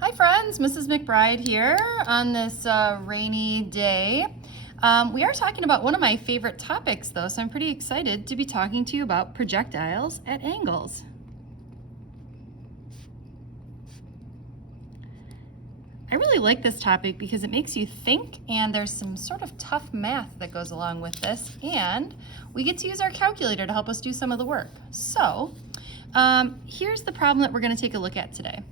Hi friends, Mrs. McBride here on this rainy day. We are talking about one of my favorite topics though, so I'm pretty excited to be talking to you about projectiles at angles. I really like this topic because it makes you think, and there's some sort of tough math that goes along with this, and we get to use our calculator to help us do some of the work. So here's the problem that we're going to take a look at today.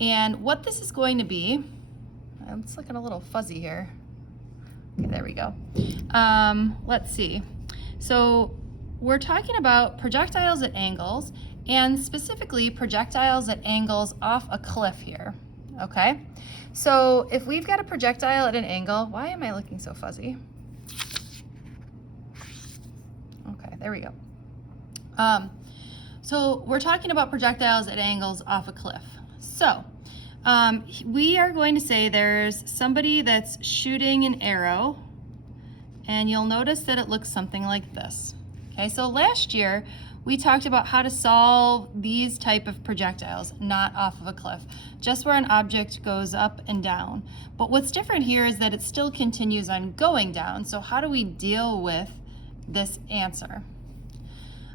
And what this is going to be, it's looking a little fuzzy here. Okay, there we go. Let's see. So we're talking about projectiles at angles, and specifically projectiles at angles off a cliff here, okay? So if we've got a projectile at an angle, why am I looking so fuzzy? Okay, there we go. So we're talking about projectiles at angles off a cliff. So we are going to say there's somebody that's shooting an arrow, and you'll notice that it looks something like this. Okay, so last year we talked about how to solve these type of projectiles, not off of a cliff, just where an object goes up and down. But what's different here is that it still continues on going down. So how do we deal with this answer?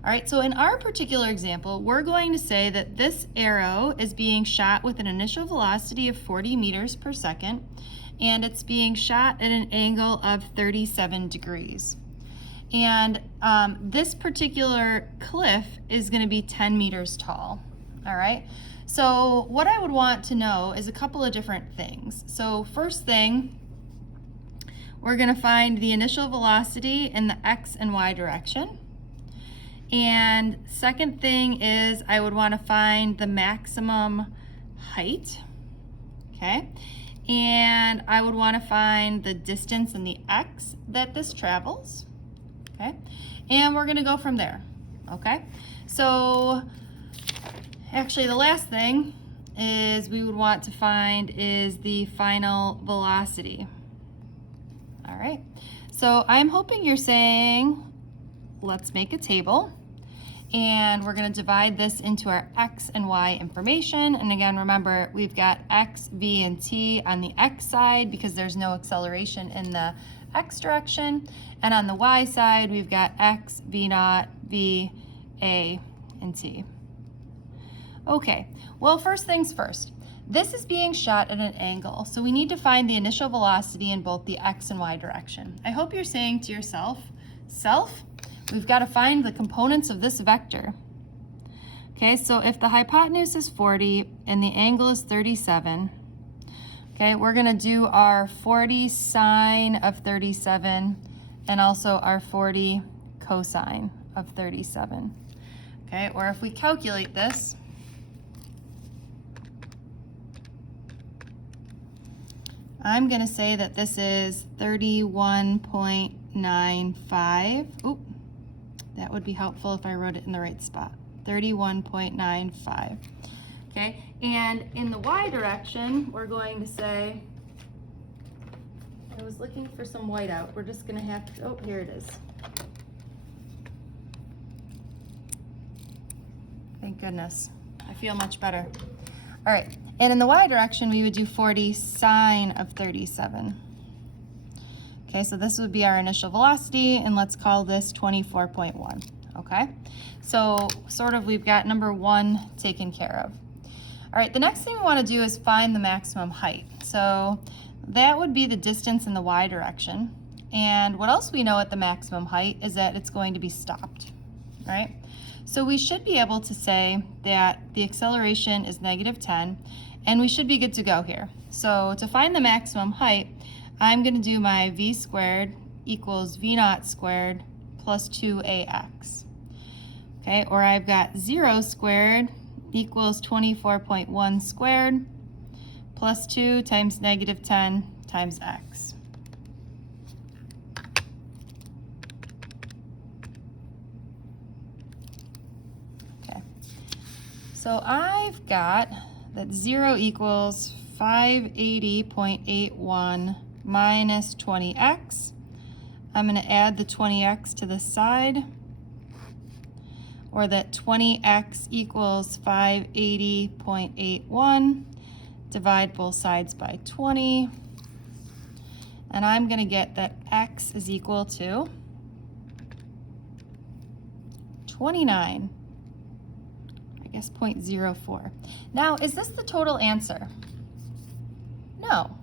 All right, so in our particular example, we're going to say that this arrow is being shot with an initial velocity of 40 meters per second, and it's being shot at an angle of 37 degrees. And this particular cliff is going to be 10 meters tall. All right, so what I would want to know is a couple of different things. So first thing, we're going to find the initial velocity in the x and y direction. And second thing is I would want to find the maximum height, okay? And I would want to find the distance in the x that this travels, okay? And we're going to go from there, okay? So actually the last thing is we would want to find is the final velocity. All right, so I'm hoping you're saying, let's make a table. And we're going to divide this into our x and y information. And again, remember, we've got x, v, and t on the x side because there's no acceleration in the x direction. And on the y side, we've got x, v naught, v, a, and t. Okay, well, first things first. This is being shot at an angle, so we need to find the initial velocity in both the x and y direction. I hope you're saying to yourself, we've got to find the components of this vector. Okay, so if the hypotenuse is 40 and the angle is 37, okay, we're going to do our 40 sine of 37 and also our 40 cosine of 37. Okay, or if we calculate this, I'm going to say that this is 31.95. Oop. That would be helpful if I wrote it in the right spot. 31.95. Okay, and in the y direction, we're going to say, I was looking for some whiteout. We're just going to have to, oh, here it is. Thank goodness. I feel much better. All right, and in the y direction, we would do 40 sine of 37. Okay, so this would be our initial velocity, and let's call this 24.1, okay? So sort of we've got number one taken care of. All right, the next thing we want to do is find the maximum height. So that would be the distance in the y direction. And what else we know at the maximum height is that it's going to be stopped, right? So we should be able to say that the acceleration is -10, and we should be good to go here. So to find the maximum height, I'm going to do my v squared equals v naught squared plus 2ax. Okay, or I've got 0 squared equals 24.1 squared plus 2 times -10 times x. Okay, so I've got that 0 equals 580.81 minus 20x. I'm going to add the 20x to the side, or that 20x equals 580.81 divide both sides by 20, and I'm going to get that x is equal to 29, I guess 0.04. Now, is this the total answer? No.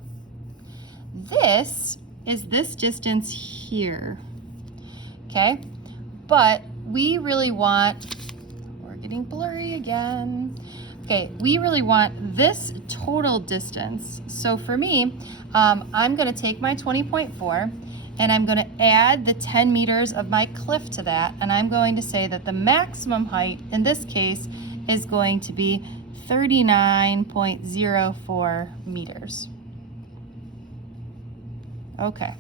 This is this distance here, okay? But we really want, we're getting blurry again. Okay, we really want this total distance. So for me, I'm gonna take my 20.4 and I'm gonna add the 10 meters of my cliff to that, and I'm going to say that the maximum height in this case is going to be 39.04 meters. Okay,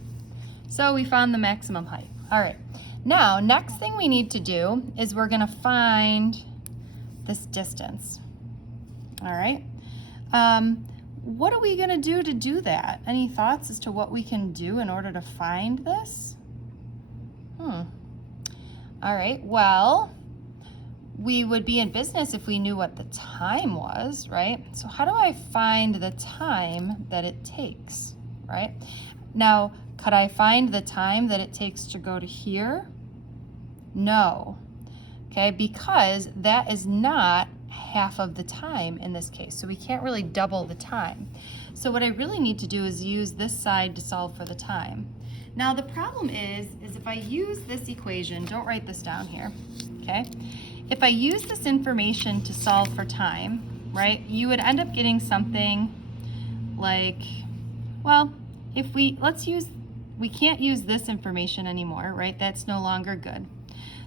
so we found the maximum height. All right, now next thing we need to do is we're gonna find this distance. All right, what are we gonna do to do that? Any thoughts as to what we can do in order to find this? All right, well, we would be in business if we knew what the time was, right? So how do I find the time that it takes, right? Now, could I find the time that it takes to go to here? No, okay, because that is not half of the time in this case, so we can't really double the time. So what I really need to do is use this side to solve for the time. Now the problem is if I use this equation, don't write this down here, okay? If I use this information to solve for time, right, you would end up getting something like, well, if we can't use this information anymore, right? That's no longer good.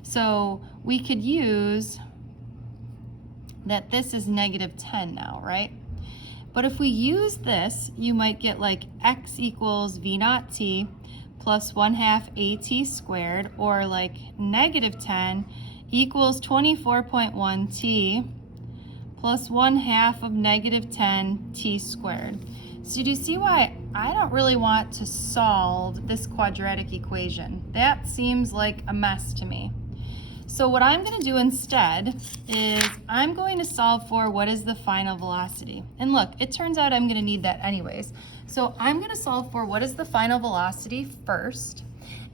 So we could use that this is -10 now, right? But if we use this, you might get like x equals v naught t plus 1/2 at squared, or like -10 equals 24.1 t plus 1/2 of -10 t squared. So do you see why I don't really want to solve this quadratic equation? That seems like a mess to me. So what I'm going to do instead is I'm going to solve for what is the final velocity. And look, it turns out I'm going to need that anyways. So I'm going to solve for what is the final velocity first.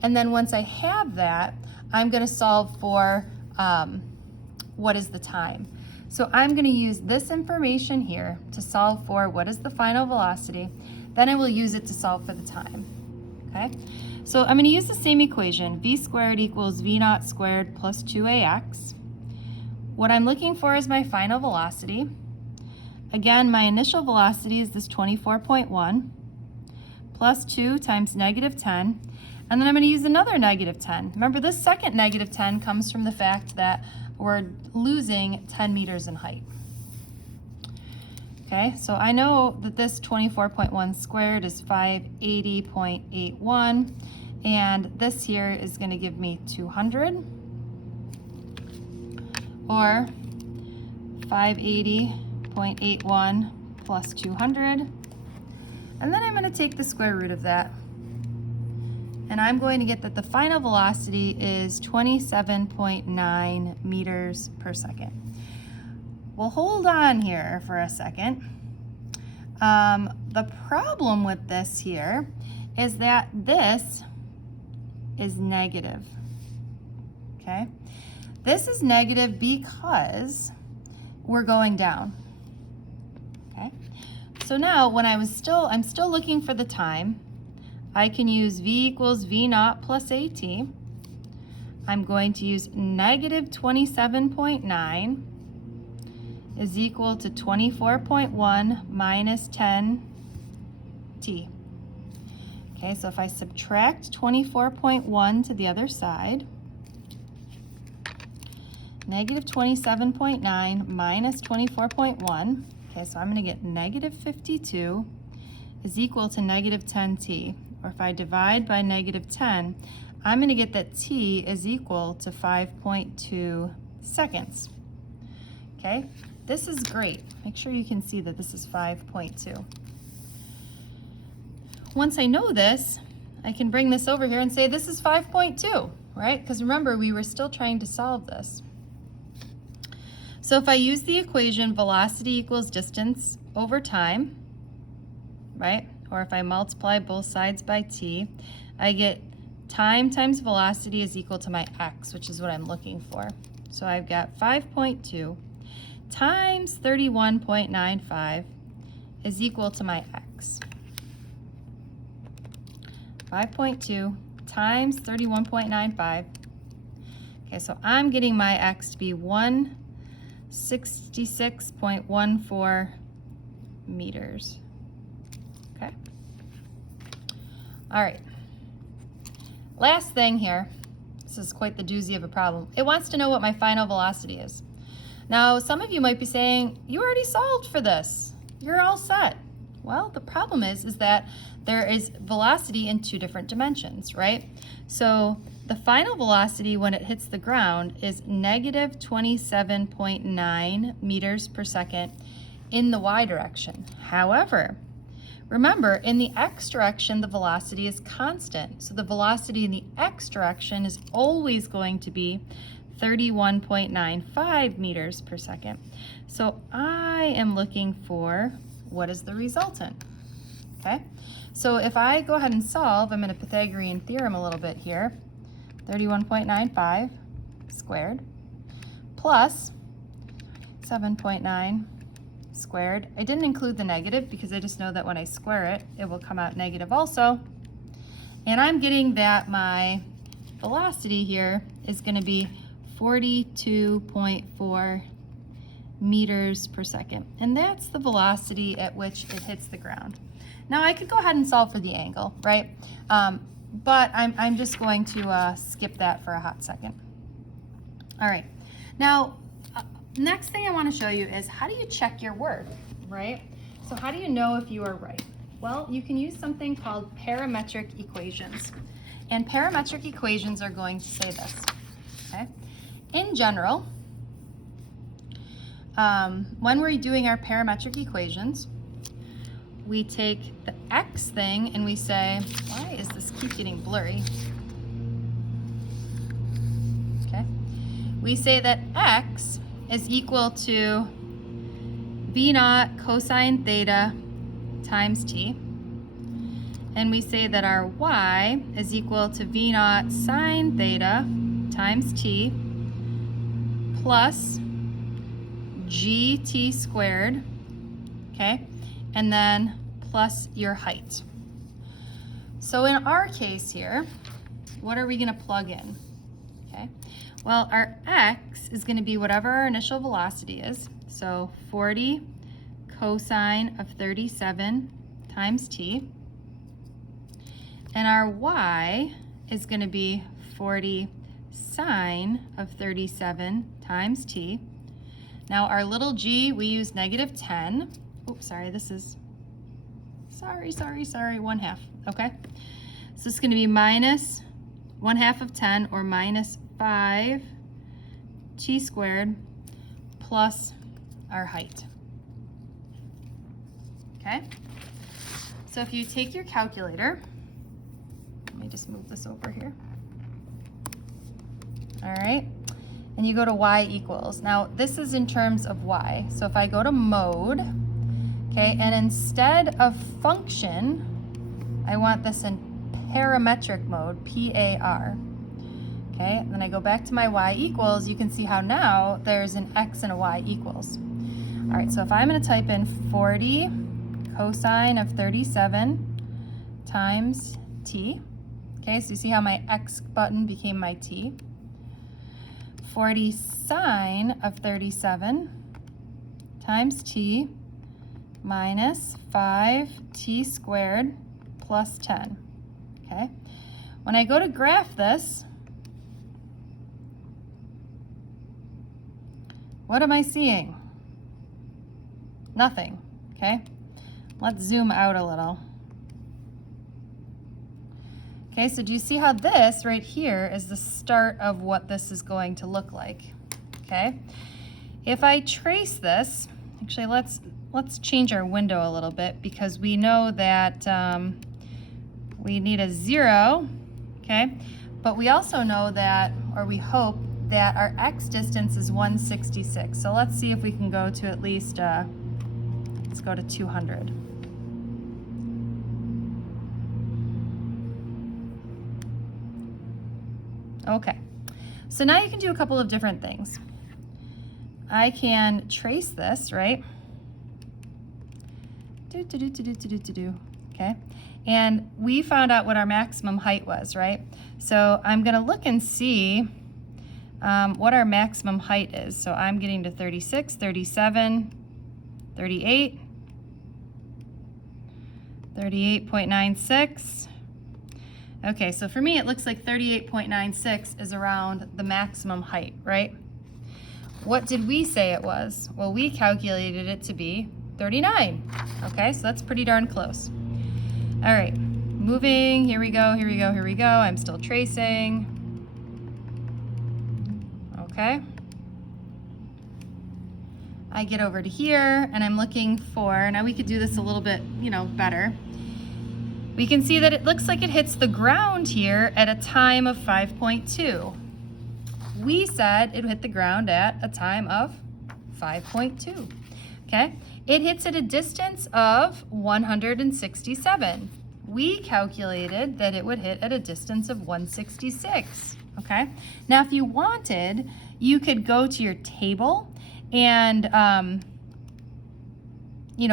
And then once I have that, I'm going to solve for what is the time. So I'm going to use this information here to solve for what is the final velocity. Then I will use it to solve for the time. Okay? So I'm going to use the same equation, v squared equals v naught squared plus 2ax. What I'm looking for is my final velocity. Again, my initial velocity is this 24.1 plus 2 times -10. And then I'm going to use another -10. Remember, this second -10 comes from the fact that we're losing 10 meters in height. Okay, so I know that this 24.1 squared is 580.81, and this here is going to give me 200, or 580.81 plus 200, and then I'm going to take the square root of that. And I'm going to get that the final velocity is 27.9 meters per second. Well, hold on here for a second. The problem with this here is that this is negative, okay? This is negative because we're going down, okay? So now when I'm still looking for the time, I can use v equals v naught plus at. I'm going to use -27.9 is equal to 24.1 minus 10t. Okay, so if I subtract 24.1 to the other side, -27.9 minus 24.1, okay, so I'm going to get -52 is equal to -10t. Or if I divide by -10, I'm going to get that t is equal to 5.2 seconds. Okay, this is great. Make sure you can see that this is 5.2. Once I know this, I can bring this over here and say this is 5.2, right? Because remember, we were still trying to solve this. So if I use the equation velocity equals distance over time, right? Or if I multiply both sides by t, I get time times velocity is equal to my x, which is what I'm looking for. So I've got 5.2 times 31.95 is equal to my x. 5.2 times 31.95. Okay, so I'm getting my x to be 166.14 meters. Okay. All right. Last thing here. This is quite the doozy of a problem. It wants to know what my final velocity is. Now, some of you might be saying, you already solved for this. You're all set. Well, the problem is that there is velocity in two different dimensions, right? So the final velocity when it hits the ground is negative 27.9 meters per second in the y direction. However, remember, in the x direction, the velocity is constant. So the velocity in the x direction is always going to be 31.95 meters per second. So I am looking for what is the resultant, okay? So if I go ahead and solve, I'm in a Pythagorean theorem a little bit here. 31.95 squared plus 7.9 squared. I didn't include the negative because I just know that when I square it, it will come out negative also. And I'm getting that my velocity here is going to be 42.4 meters per second. And that's the velocity at which it hits the ground. Now I could go ahead and solve for the angle, right? But I'm just going to skip that for a hot second. All right. Now, next thing I want to show you is how do you check your work, right? So how do you know if you are right? Well, you can use something called parametric equations. And parametric equations are going to say this, okay? In general, when we're doing our parametric equations, we take the x thing and we say, why is this keep getting blurry? Okay. We say that x is equal to v naught cosine theta times t. And we say that our y is equal to v naught sine theta times t plus gt squared, okay? And then plus your height. So in our case here, what are we going to plug in? Okay. Well, our x is going to be whatever our initial velocity is. So 40 cosine of 37 times t. And our y is going to be 40 sine of 37 times t. Now our little g, we use negative 10. Oops, sorry, this is, sorry, 1/2, okay? So it's gonna be minus 1/2 of 10 or minus 5 t squared plus our height, okay? So if you take your calculator, let me just move this over here. All right, and you go to y equals. Now this is in terms of y. So if I go to mode, okay, and instead of function, I want this in parametric mode, P-A-R. Okay, and then I go back to my y equals, you can see how now there's an x and a y equals. All right, so if I'm gonna type in 40 cosine of 37 times t, okay, so you see how my x button became my t. 40 sine of 37 times t minus 5t squared plus 10, okay? When I go to graph this, what am I seeing? Nothing, okay? Let's zoom out a little. Okay, so do you see how this right here is the start of what this is going to look like, okay? If I trace this, actually let's change our window a little bit because we know that we need a 0, okay? But we also know that, or we hope that our x distance is 166. So let's see if we can go to at least, let's go to 200. Okay, so now you can do a couple of different things. I can trace this, right? Okay, and we found out what our maximum height was, right? So I'm gonna look and see what our maximum height is. So I'm getting to 36, 37, 38, 38.96. Okay, so for me it looks like 38.96 is around the maximum height, right? What did we say it was? Well, we calculated it to be 39. Okay, so that's pretty darn close. All right, moving, here we go, here we go, here we go. I'm still tracing. Okay. I get over to here and I'm looking for, now we could do this a little bit, better. We can see that it looks like it hits the ground here at a time of 5.2. We said it hit the ground at a time of 5.2. Okay, it hits at a distance of 167. We calculated that it would hit at a distance of 166. Okay, now if you wanted, you could go to your table and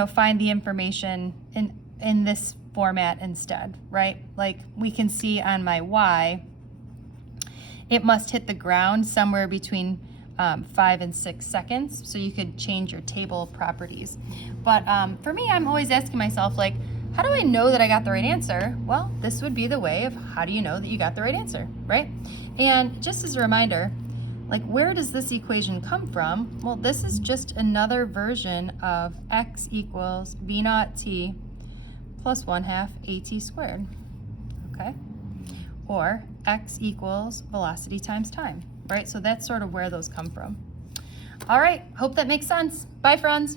find the information in this format instead, right? Like we can see on my y, it must hit the ground somewhere between 5 and 6 seconds, so you could change your table properties. But for me, I'm always asking myself, like, how do I know that I got the right answer? Well, this would be the way of how do you know that you got the right answer, right? And just as a reminder, like, where does this equation come from? Well, this is just another version of x equals v naught t plus 1/2 at squared, okay? Or x equals velocity times time, right? So that's sort of where those come from. All right, hope that makes sense. Bye, friends.